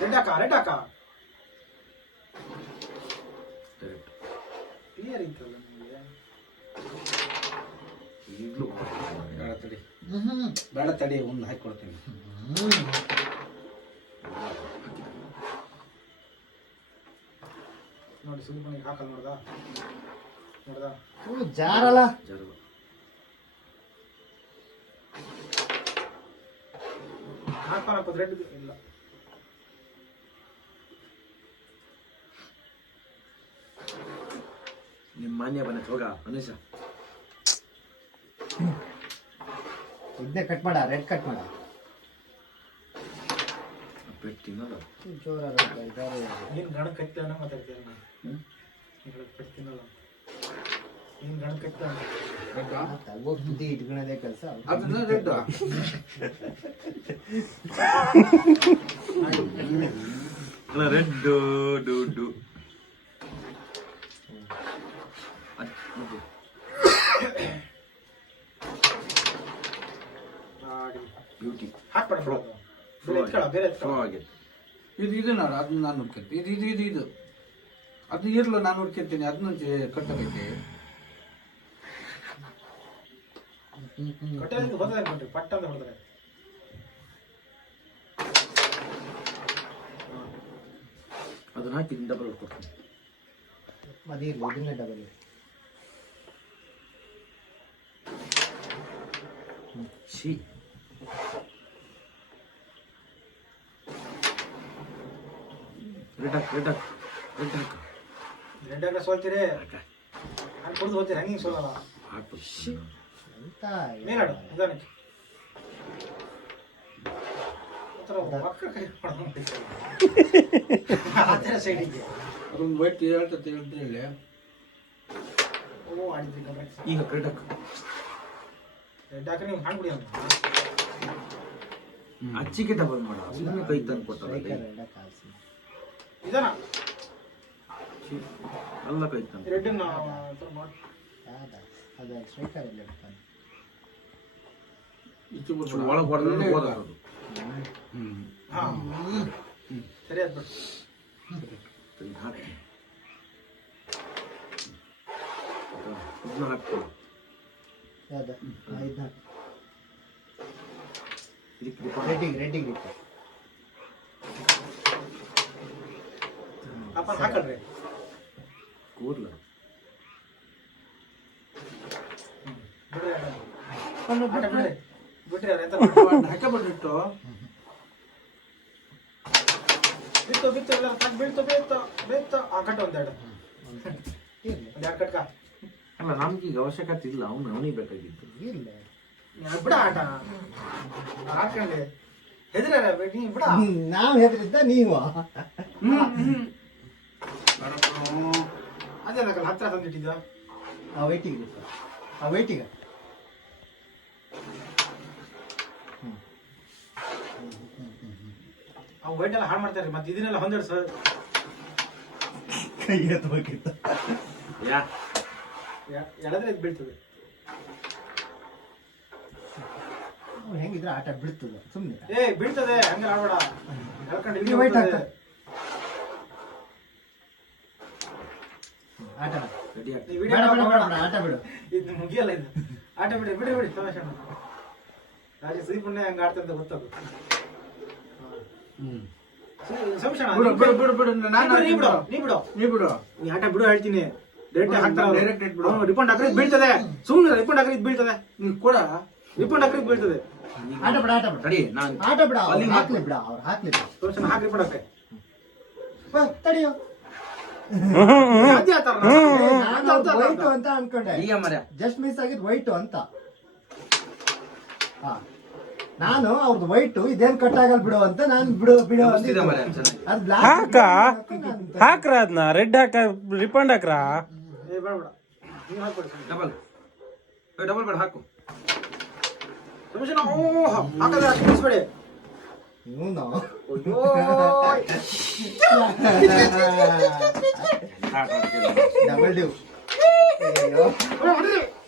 Red ಹಾಕ clear ಇತ್ತಲ್ಲ ನಿಮಗೆ. ಈಗಲೂ ಬೇಡ ತಡಿ, ಬೇಡ ತಡಿ, ಒಂದು ಹಾಕಿ ಕೊಡ್ತೀನಿ. ನೋಡಿ ಸುಮ್ಮನೆ ಹಾಕಲ್ಲ, ನೋಡ್ದ ಜಾರಲ್ಲ ಹಾಕೋಣ ರೆಡ್ ಇಲ್ಲ. ನಿಮ್ಮ ಮಾನ್ಯ ಬನ್ನ ಹೋಗ ಅನುಷ ಇದನ್ನೇ ಕಟ್ ಮಾಡ, ರೆಡ್ ಕಟ್ ಮಾಡ. ಪೆಟ್ಟು ತಿನ್ನಲ್ಲ ಜೋರ ನೀನು ಗಣ ಕತ್ತನ ಮಾತಾಡ್ತೀಯ ನಾನು ಪೆಟ್ಟು ತಿನ್ನಲ್ಲ. ನೀನು ಗಣ ಕತ್ತ ಬುದ್ಧಿ ಇಟ್ಕೊಳ್ಳೋದೇ ಕೆಲಸ. ಅದನ್ನ ರೆಡ್ ಅಲ್ಲ ರೆಡ್ ಡು ಡು ಬ್ಯೂಟಿ ಹಾಕ್ಬೇಡ, ಬೇರೆ ಇದು ನೋಡು, ಅದನ್ನ ನಾನು ನೋಡ್ಕೊಂತೀನಿ. ಇದು ಅದು ಇರ್ಲು, ನಾನು ನೋಡ್ಕೊಂತೀನಿ. ಅದನ್ನ ಕಟ್ಟಬೇಕು. ಕಟ್ಟೆಲಿಂದ ಹೋದ್ರೆ ಅನ್ಕೊಂಡ್ರಿ, ಪಟ್ಟ ಅಂತ ಹೊಡೆದ್ರೆ ಅದನ್ನ ಹಾಕಿ ಡಬಲ್ ಕೊಡ್ತೀನಿ. ಅದೇ ಇರಲಿ, ಇದನ್ನೇ ಡಬಲ್ ಇರಲಿ. ಸಿ ರೆಡ್ ರೆಡ್ ಸೋಲ್ತೀರಿ, ನಾನು ಕುಡಿದು ಹೋಗ್ತೀರಿ, ಹಂಗೆ ಸೋಲಲ್ಲ. ಹಾಕು ಅಂತ ಮೇಲಾಡು ನಿಧಾನಕ್ಕೆ ಒಕ್ಕ ಕೈ ಸೈಡಿಗೆ ಅದೊಂದು ವೈಟ್ ಹೇಳ್ತದೆ ಹೇಳಿ. ಓ ಆಡಿದ್ರಿ ಕಣ್ರೆ. ಈಗ ರೆಡ್ ಹಾಕು. ರೆಡ್ ಹಾಕಿ ನೀವು ಹಾಂಗ್ ಬಿಡಿ ಅವ್ನು. ಅಚ್ಚಿಗೆ ಡಬಲ್ ಮಾಡ, ಸುಮ್ಮನೆ ಕೈ ತಂದು ಕೊಟ್ಟಲ್ಲ. ಇದನ್ನ ಅಲ್ಲ ಕೈ ತಂದು ರೆಡ್ ಮಾಡಿ ಅದು ಸ್ಟ್ರೈಕರ್ ಎಲ್ಲ ಇರ್ತಾನೆ. ಒಳಗೆ ಹೊಡೆದ್ರೆ ಓದೋದು. ಸರಿ ಆಯ್ತು ಹಾಕಿ ಇದನ್ನ ಹಾಕ್ತೀವಿ. ಯಾವ್ದು ಇದನ್ನ ಇದಕ್ಕೆ ರೆಡ್ಡಿಗೆ ಇಟ್ಟು ಅಪ್ಪ ಹಾಕಲ್ರಿ ಕೂದಲ ಬಿಟ್ರಿ ಅವ್ರ ಹಾಕಬಿಟ್ಟು ಬಿತ್ತು ಎಲ್ಲ ಬೀಳ್ತು ಆ ಕಟ್ಟ ಒಂದೆರಡು ಕಟ್ಕ. ಅಲ್ಲ ನಮ್ಗೀಗ ಅವಶ್ಯಕತೆ ಇಲ್ಲ, ಅವನಿಗೆ ಬೇಕಾಗಿತ್ತು. ಇಲ್ಲ ಬಿಡ ಆಟ ಹಾಕೊಂಡೆ ಹೆದ್ರ ನೀ ಬಿಡ. ನಾವು ಹೆದರಿದ್ದ ನೀವು ಅದೇನಕ್ಕಲ್ಲ ಹತ್ರ ತಂದಿಟ್ಟಿದ್ದ ಆ ವೆಯ್ಟಿಗೆ ಅವು ವೈಟ್ ಎಲ್ಲ ಹಾಳು ಮಾಡ್ತಾರೆ. ಮತ್ತೆ ಇದನ್ನೆಲ್ಲ ಹೊಂದಿಡ್ ಸರ್ ಕೈ ಎತ್ತಬೇಕಿತ್ತು. ಎಳೆದ್ರೆ ಇದು ಬೀಳ್ತದೆ. ಹೆಂಗಿದ್ರೆ ಆಟ ಬಿಡ್ತದೆ ಸುಮ್ಮನೆ. ಬೀಳ್ತದೆ, ಹಂಗೆ ಆಡಬೇಡ. ಎಳ್ಕೊಂಡು ಇಲ್ಲಿ ವೈಟ್ ಹೋಗ್ತದೆ. ಆಟ ರೆಡಿ ಆಗ್ತದೆ. ಈ ವಿಡಿಯೋ ಆಟ ಬಿಡು. ಇದು ಮುಗಿಯಲ್ಲ, ಇದು ಆಟ ಬಿಡಿ ತಮಾಷೆ ರಾಜ ಶ್ರೀಪುಣ್ಯ ಹಂಗೆ ಆಡ್ತಂತ ಗೊತ್ತದು. ನೀ ಆಟ ಬಿಡು ಹೇಳ್ತೀನಿ. ಡೈರೆಕ್ಟ್ ಬಿಡು. ರಿಪೋರ್ಟ್ ಹಾಕ್ರಿ ಬೀಳ್ತದೆ. ಸುಮ್ಮನೆ ರಿಪೋರ್ಟ್ ಹಾಕ್ರಿ ಬೀಳ್ತದೆ. ನೀನು ಕೂಡ ರಿಪೋರ್ಟ್ ಹಾಕ್ರಿ ಬೀಳ್ತದೆ. ಆಟ ಬಿಡ ತಡಿ ನಾನು ಆಟ ಬಿಡ. ಅವ್ರು ಹಾಕ್ಲಿ ಬಿಡ, ಅವ್ರು ಹಾಕ್ಲಿ ಬಿಡ. ತೋರ್ಸಣ, ಹಾಕಿ ರಿಪೋರ್ಟ್ ಹಾಕಿ ತಡಿಯೋ. ಅದೇ ಆತರ ನಾನು ವೈಟು ಅಂತ ಅನ್ಕೊಂಡೆ. ಈಗ ಮರ್ಯ ಜಸ್ಟ್ ಮಿಸ್ ಆಗಿದ್ ವೈಟು ಅಂತ. ನಾನು ಅವ್ರದ್ದು ವೈಟು ಇದೇನ್ ಕಟ್ ಆಗಲ್ ಬಿಡು ಅಂತ ನಾನು ಬಿಡು ಮರ್ಯ ಚೆನ್ನಾಗಿ. ಅದು ಬ್ಲಾಕ್ ಹಾಕ್ರ ಅದನ್ನ ರೆಡ್ ಹಾಕ ರಿಪಂಡ್ ಹಾಕ್ರ. ಬೇಡ ನೀವು ಹಾಕ್ಬಿಡಿ. ಡಬಲ್ ಬೇಡ ಹಾಕು. ಹಾಕದ್ರೆ ಅಷ್ಟು ಬಿಡಿಸ್ಬೇಡಿ. ಇವನು ಅಯ್ಯೋ ಡಬಲ್ ಡ್ಯೂ.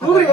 ಹೋಗ್ರಿ